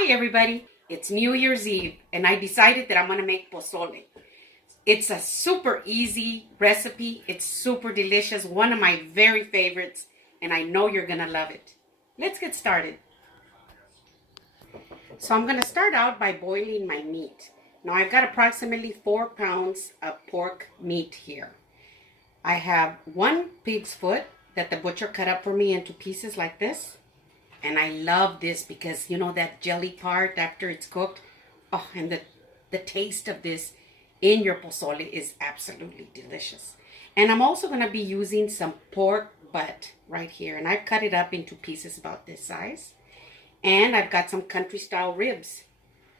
Hi everybody, it's New Year's Eve and I decided that I'm going to make pozole. It's a super easy recipe, it's super delicious, one of my very favorites, and I know you're going to love it. Let's get started. So I'm going to start out by boiling my meat. Now I've got approximately 4 pounds of pork meat here. I have 1 pig's foot that the butcher cut up for me into pieces like this. And I love this because, you know, that jelly part after it's cooked. Oh, and the taste of this in your pozole is absolutely delicious. And I'm also going to be using some pork butt right here. And I've cut it up into pieces about this size. And I've got some country style ribs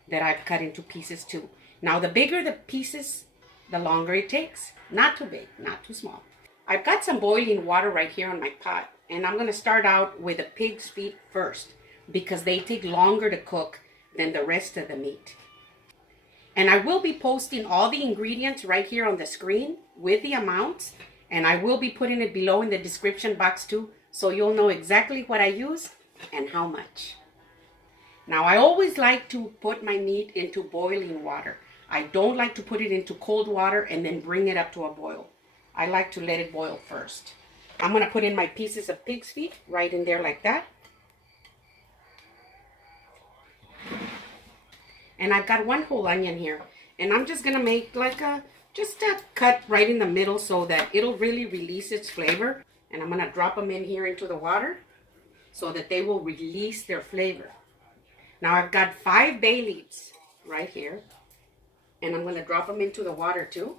that I've cut into pieces too. Now, the bigger the pieces, the longer it takes. Not too big, not too small. I've got some boiling water right here on my pot. And I'm going to start out with the pig's feet first because they take longer to cook than the rest of the meat. And I will be posting all the ingredients right here on the screen with the amounts. And I will be putting it below in the description box too, so you'll know exactly what I use and how much. Now, I always like to put my meat into boiling water. I don't like to put it into cold water and then bring it up to a boil. I like to let it boil first. I'm going to put in my pieces of pig's feet right in there like that. And I've got 1 whole onion here. And I'm just going to make like just a cut right in the middle so that it'll really release its flavor. And I'm going to drop them in here into the water so that they will release their flavor. Now I've got 5 bay leaves right here. And I'm going to drop them into the water too.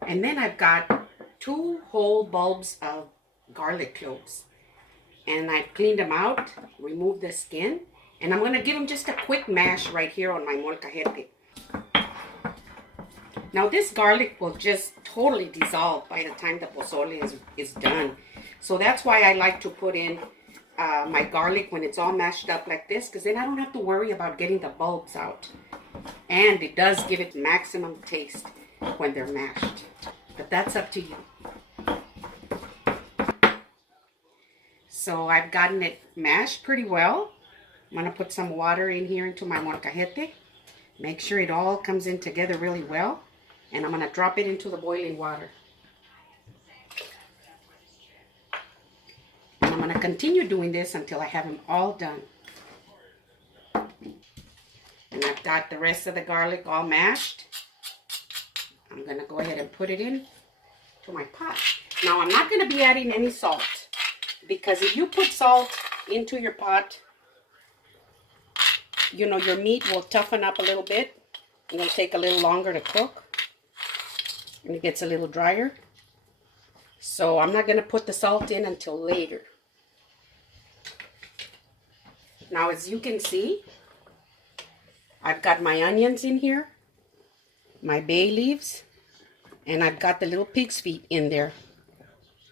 And then I've got 2 whole bulbs of garlic cloves. And I've cleaned them out, removed the skin, and I'm going to give them just a quick mash right here on my molcajete. Now this garlic will just totally dissolve by the time the pozole is done. So that's why I like to put in my garlic when it's all mashed up like this, because then I don't have to worry about getting the bulbs out. And it does give it maximum taste when they're mashed. But that's up to you. So I've gotten it mashed pretty well. I'm going to put some water in here into my molcajete. Make sure it all comes in together really well. And I'm going to drop it into the boiling water. And I'm going to continue doing this until I have them all done. And I've got the rest of the garlic all mashed. I'm going to go ahead and put it in to my pot. Now, I'm not going to be adding any salt, because if you put salt into your pot, you know, your meat will toughen up a little bit. It'll take a little longer to cook, and it gets a little drier. So I'm not going to put the salt in until later. Now, as you can see, I've got my onions in here, my bay leaves, and I've got the little pig's feet in there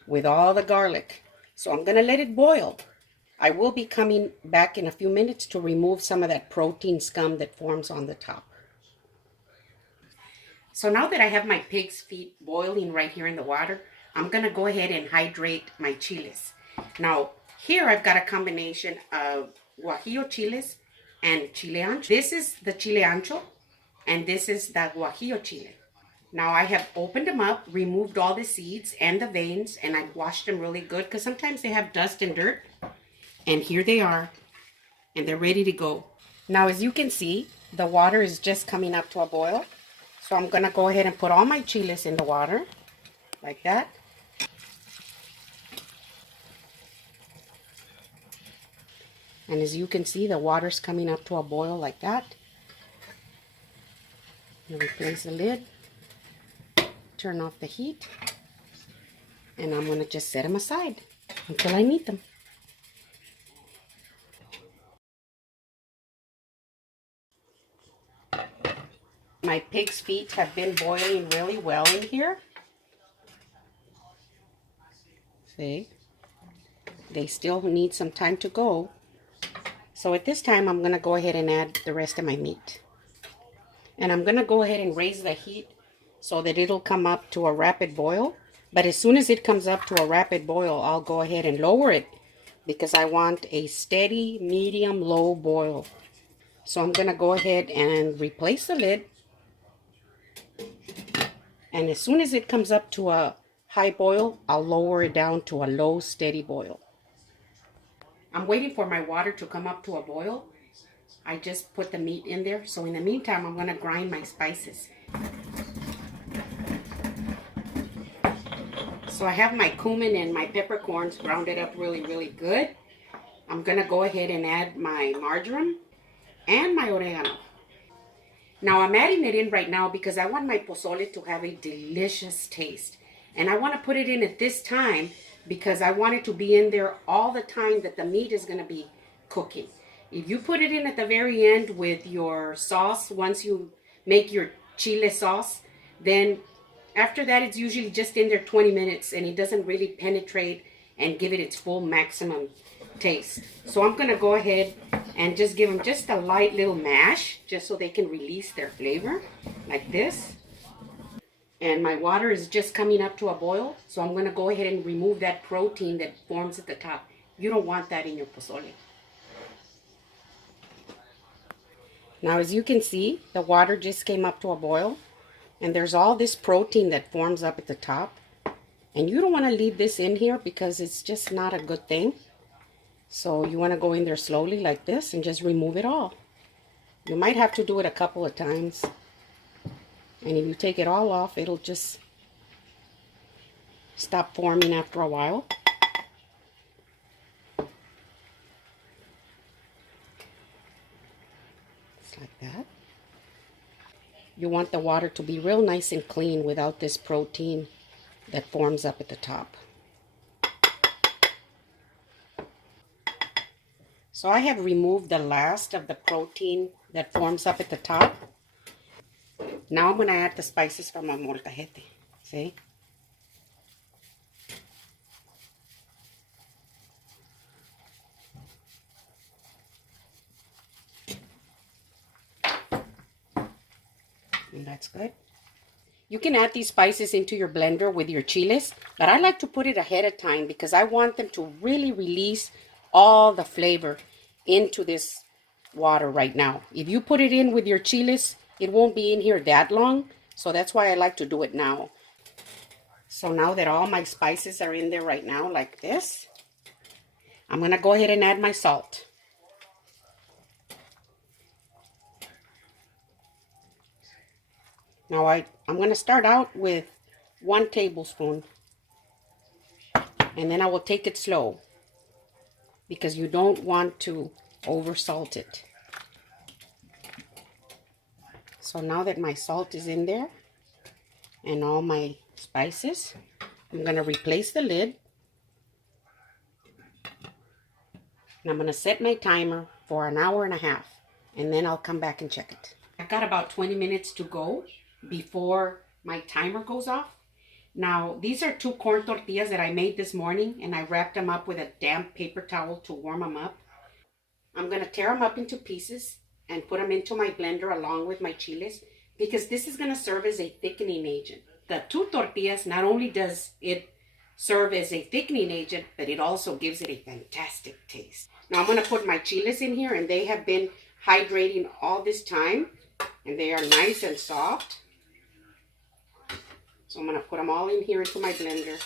with all the garlic. So I'm going to let it boil. I will be coming back in a few minutes to remove some of that protein scum that forms on the top. So now that I have my pig's feet boiling right here in the water, I'm going to go ahead and hydrate my chiles. Now, here I've got a combination of guajillo chiles and chile ancho. This is the chile ancho, and this is the guajillo chile. Now I have opened them up, removed all the seeds and the veins, and I've washed them really good because sometimes they have dust and dirt. And here they are, and they're ready to go. Now, as you can see, the water is just coming up to a boil. So I'm going to go ahead and put all my chiles in the water, like that. And as you can see, the water's coming up to a boil like that. Replace the lid. Turn off the heat, and I'm going to just set them aside until I need them. My pig's feet have been boiling really well in here. See? They still need some time to go. So at this time, I'm going to go ahead and add the rest of my meat. And I'm going to go ahead and raise the heat so that it'll come up to a rapid boil. But as soon as it comes up to a rapid boil, I'll go ahead and lower it because I want a steady, medium, low boil. So I'm going to go ahead and replace the lid. And as soon as it comes up to a high boil, I'll lower it down to a low, steady boil. I'm waiting for my water to come up to a boil. I just put the meat in there. So in the meantime, I'm going to grind my spices. So I have my cumin and my peppercorns grounded up really, really good. I'm going to go ahead and add my marjoram and my oregano. Now I'm adding it in right now because I want my pozole to have a delicious taste. And I want to put it in at this time because I want it to be in there all the time that the meat is going to be cooking. If you put it in at the very end with your sauce, once you make your chile sauce, then after that it's usually just in there 20 minutes and it doesn't really penetrate and give it its full maximum taste. So I'm going to go ahead and just give them just a light little mash just so they can release their flavor like this. And my water is just coming up to a boil, so I'm going to go ahead and remove that protein that forms at the top. You don't want that in your pozole. Now as you can see, the water just came up to a boil and there's all this protein that forms up at the top. And you don't want to leave this in here because it's just not a good thing. So you want to go in there slowly like this and just remove it all. You might have to do it a couple of times. And if you take it all off, it'll just stop forming after a while. Just like that. You want the water to be real nice and clean without this protein that forms up at the top. So I have removed the last of the protein that forms up at the top. Now I'm going to add the spices from my molcajete. See? And that's good. You can add these spices into your blender with your chiles, but I like to put it ahead of time because I want them to really release all the flavor into this water right now. If you put it in with your chiles, it won't be in here that long, so that's why I like to do it now. So now that all my spices are in there right now like this, I'm going to go ahead and add my salt. Now I'm going to start out with 1 tablespoon and then I will take it slow because you don't want to over salt it. So now that my salt is in there and all my spices, I'm going to replace the lid. And I'm going to set my timer for 1.5 hours and then I'll come back and check it. I've got about 20 minutes to go before my timer goes off. Now these are 2 corn tortillas that I made this morning and I wrapped them up with a damp paper towel to warm them up. I'm going to tear them up into pieces and put them into my blender along with my chiles because this is going to serve as a thickening agent. The 2 tortillas, not only does it serve as a thickening agent, but it also gives it a fantastic taste. Now I'm going to put my chiles in here and they have been hydrating all this time and they are nice and soft. So I'm going to put them all in here into my blender.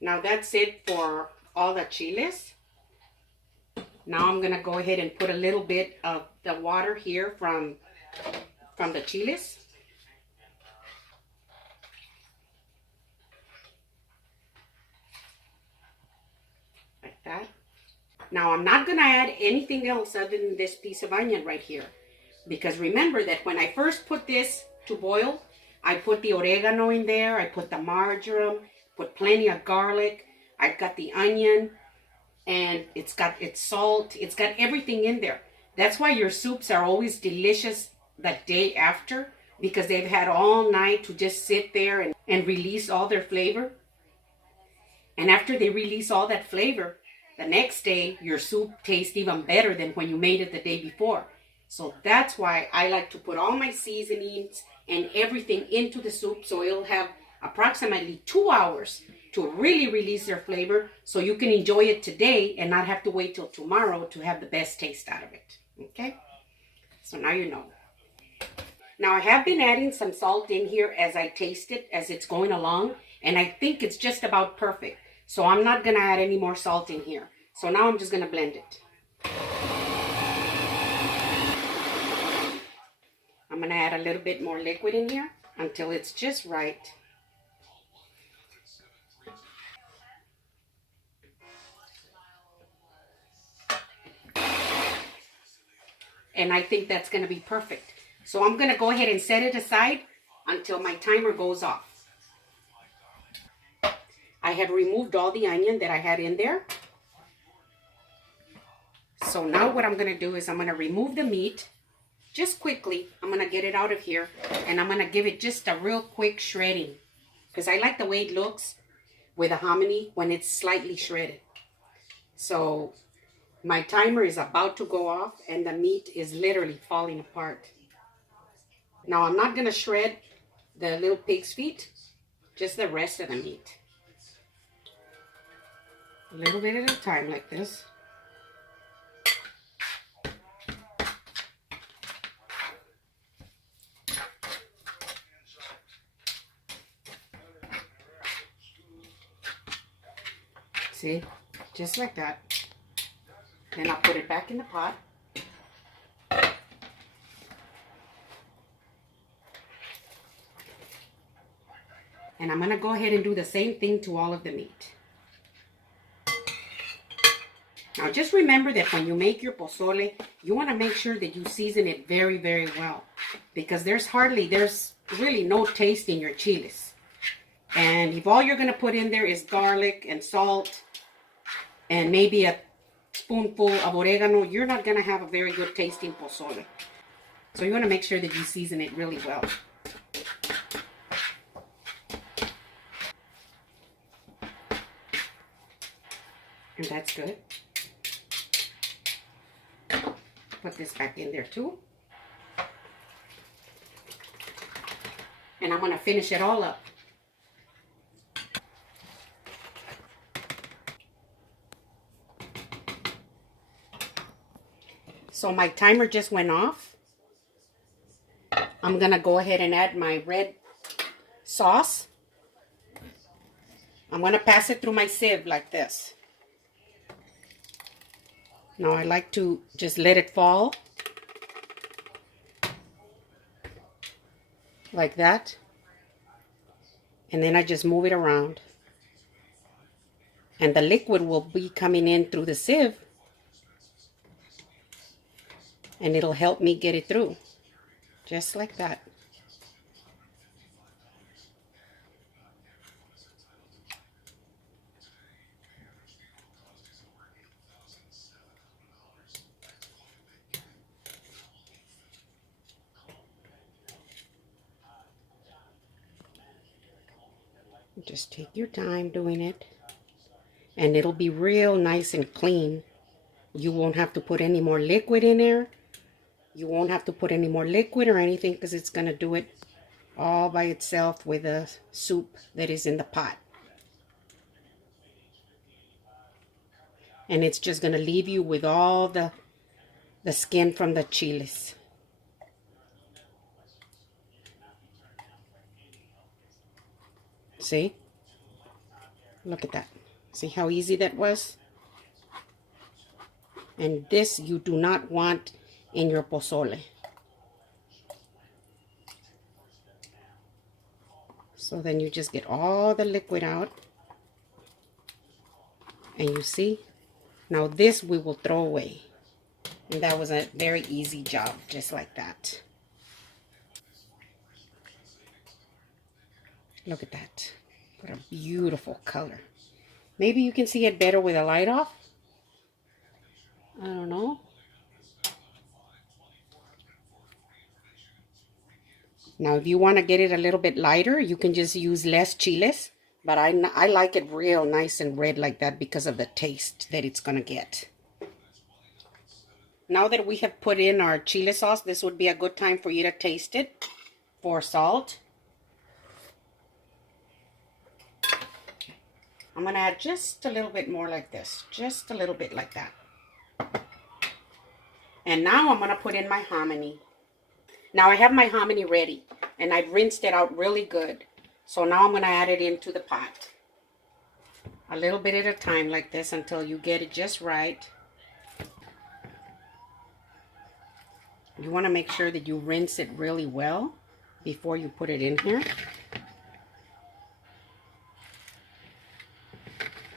Now that's it for all the chiles. Now I'm going to go ahead and put a little bit of the water here from the chiles. Like that. Now I'm not going to add anything else other than this piece of onion right here. Because remember that when I first put this to boil, I put the oregano in there, I put the marjoram, put plenty of garlic, I've got the onion, and it's got its salt, it's got everything in there. That's why your soups are always delicious the day after, because they've had all night to just sit there and release all their flavor. And after they release all that flavor, the next day your soup tastes even better than when you made it the day before. So that's why I like to put all my seasonings and everything into the soup so it'll have approximately 2 hours to really release their flavor so you can enjoy it today and not have to wait till tomorrow to have the best taste out of it. Okay? So now you know. Now I have been adding some salt in here as I taste it, as it's going along, and I think it's just about perfect. So I'm not going to add any more salt in here. So now I'm just going to blend it. I'm going to add a little bit more liquid in here until it's just right. And I think that's going to be perfect. So I'm going to go ahead and set it aside until my timer goes off. I have removed all the onion that I had in there. So now what I'm going to do is I'm going to remove the meat just quickly. I'm going to get it out of here and I'm going to give it just a real quick shredding because I like the way it looks with a hominy when it's slightly shredded. So my timer is about to go off and the meat is literally falling apart. Now I'm not going to shred the little pig's feet, just the rest of the meat. A little bit at a time like this. See, just like that. Then I'll put it back in the pot. And I'm going to go ahead and do the same thing to all of the meat. Now just remember that when you make your pozole, you want to make sure that you season it very, very well. Because there's really no taste in your chiles. And if all you're going to put in there is garlic and salt and maybe a spoonful of oregano, you're not going to have a very good tasting pozole. So you want to make sure that you season it really well. And that's good. Put this back in there too. And I'm going to finish it all up. So my timer just went off. I'm going to go ahead and add my red sauce. I'm going to pass it through my sieve like this. Now I like to just let it fall. Like that. And then I just move it around. And the liquid will be coming in through the sieve. And it'll help me get it through. Just like that. Just take your time doing it. And it'll be real nice and clean. You won't have to put any more liquid in there. You won't have to put any more liquid or anything because it's going to do it all by itself with the soup that is in the pot. And it's just going to leave you with all the skin from the chiles. See? Look at that. See how easy that was? And this you do not want in your pozole. So then you just get all the liquid out. And you see? Now this we will throw away. And that was a very easy job, just like that. Look at that. What a beautiful color. Maybe you can see it better with the light off. I don't know. Now, if you want to get it a little bit lighter, you can just use less chiles. But I like it real nice and red like that because of the taste that it's going to get. Now that we have put in our chile sauce, this would be a good time for you to taste it for salt. I'm going to add just a little bit more like this. Just a little bit like that. And now I'm going to put in my hominy. Now I have my hominy ready. And I've rinsed it out really good. So now I'm going to add it into the pot. A little bit at a time like this until you get it just right. You want to make sure that you rinse it really well before you put it in here.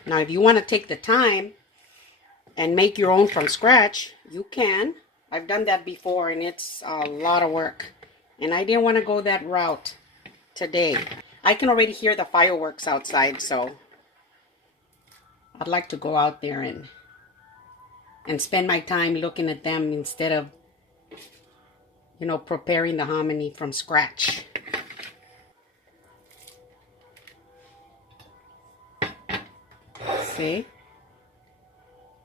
Now if you want to take the time and make your own from scratch, you can. I've done that before and it's a lot of work. And I didn't want to go that route today. I can already hear the fireworks outside, so I'd like to go out there and spend my time looking at them instead of, you know, preparing the hominy from scratch. See?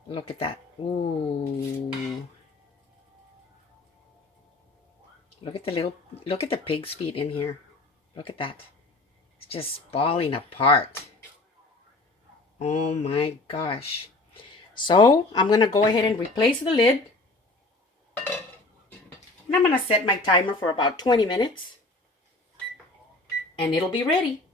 Look at that. Ooh. Look at the pig's feet in here. Look at that. It's just falling apart. Oh my gosh. So I'm going to go ahead and replace the lid. And I'm going to set my timer for about 20 minutes. And it'll be ready.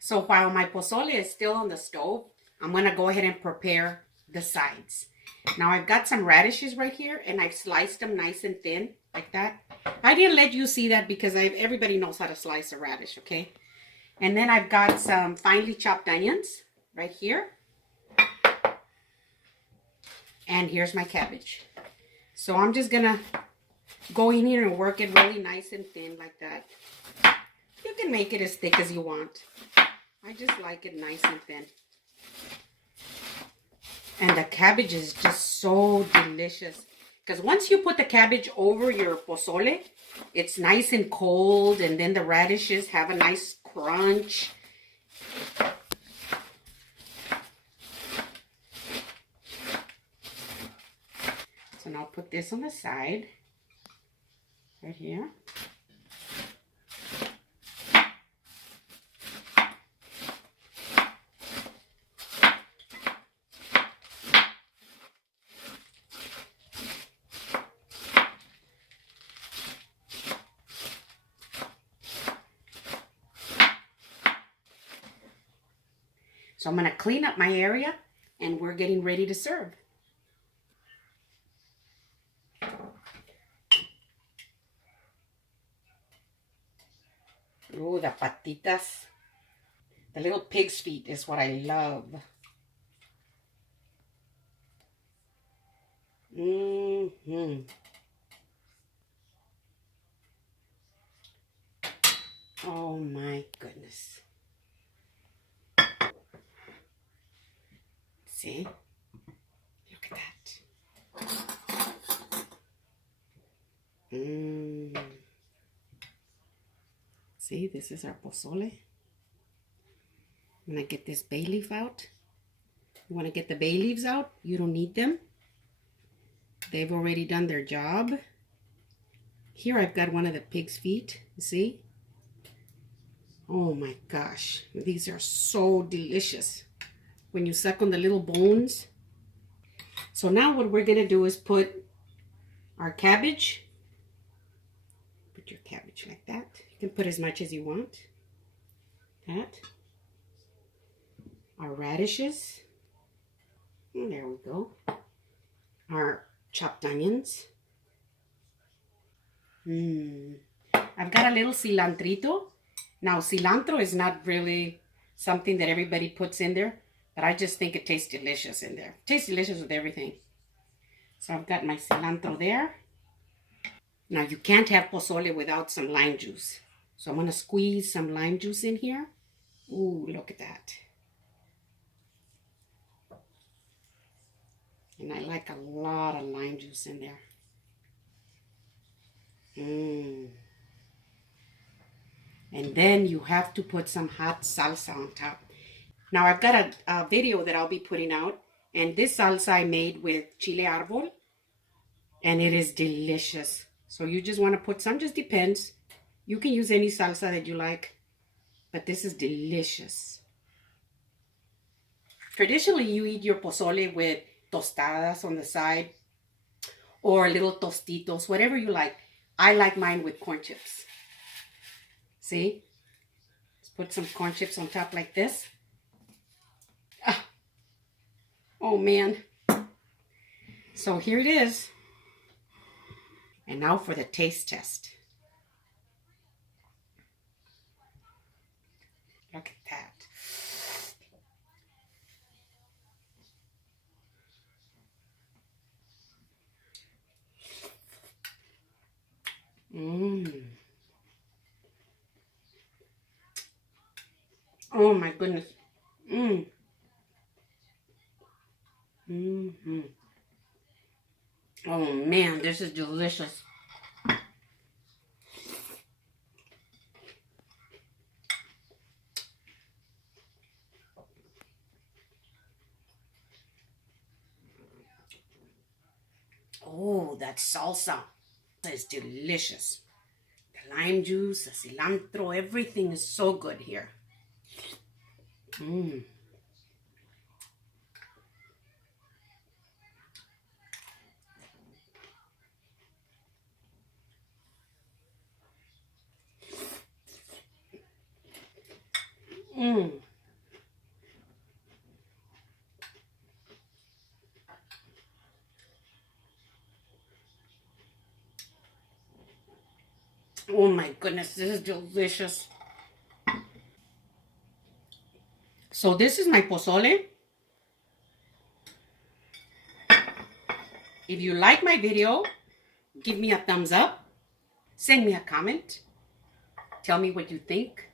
So while my pozole is still on the stove, I'm going to go ahead and prepare the sides. Now I've got some radishes right here and I've sliced them nice and thin like that. I didn't let you see that because everybody knows how to slice a radish, okay? And then I've got some finely chopped onions right here. And here's my cabbage. So I'm just going to go in here and work it really nice and thin like that. You can make it as thick as you want. I just like it nice and thin. And the cabbage is just so delicious. Because once you put the cabbage over your pozole, it's nice and cold. And then the radishes have a nice crunch. So now I'll put this on the side. Right here. So I'm going to clean up my area and we're getting ready to serve. Ooh, the patitas. The little pig's feet is what I love. Oh my goodness. See? Look at that. See, this is our pozole. I'm gonna get this bay leaf out. You wanna get the bay leaves out? You don't need them. They've already done their job. Here I've got one of the pig's feet, you see? Oh my gosh, these are so delicious. When you suck on the little bones. So now what we're gonna do is put our cabbage. Put your cabbage like that. You can put as much as you want. That. Our radishes. And there we go. Our chopped onions. I've got a little cilantrito. Now cilantro is not really something that everybody puts in there. But I just think it tastes delicious in there. It tastes delicious with everything. So I've got my cilantro there. Now you can't have pozole without some lime juice. So I'm going to squeeze some lime juice in here. Ooh, look at that. And I like a lot of lime juice in there. And then you have to put some hot salsa on top. Now I've got a video that I'll be putting out. And this salsa I made with chile árbol. And it is delicious. So you just want to put some, just depends. You can use any salsa that you like. But this is delicious. Traditionally, you eat your pozole with tostadas on the side or little tostitos, whatever you like. I like mine with corn chips. See? Let's put some corn chips on top like this. Ah. Oh, man. So here it is. And now for the taste test. Look at that. Mmm. Oh my goodness. Mmm. Mm-hmm. Oh man, this is delicious. Oh, that salsa is delicious. The lime juice, the cilantro, everything is so good here. Mmm. Mmm. Oh my goodness, this is delicious. So this is my pozole. If you like my video, give me a thumbs up. Send me a comment. Tell me what you think.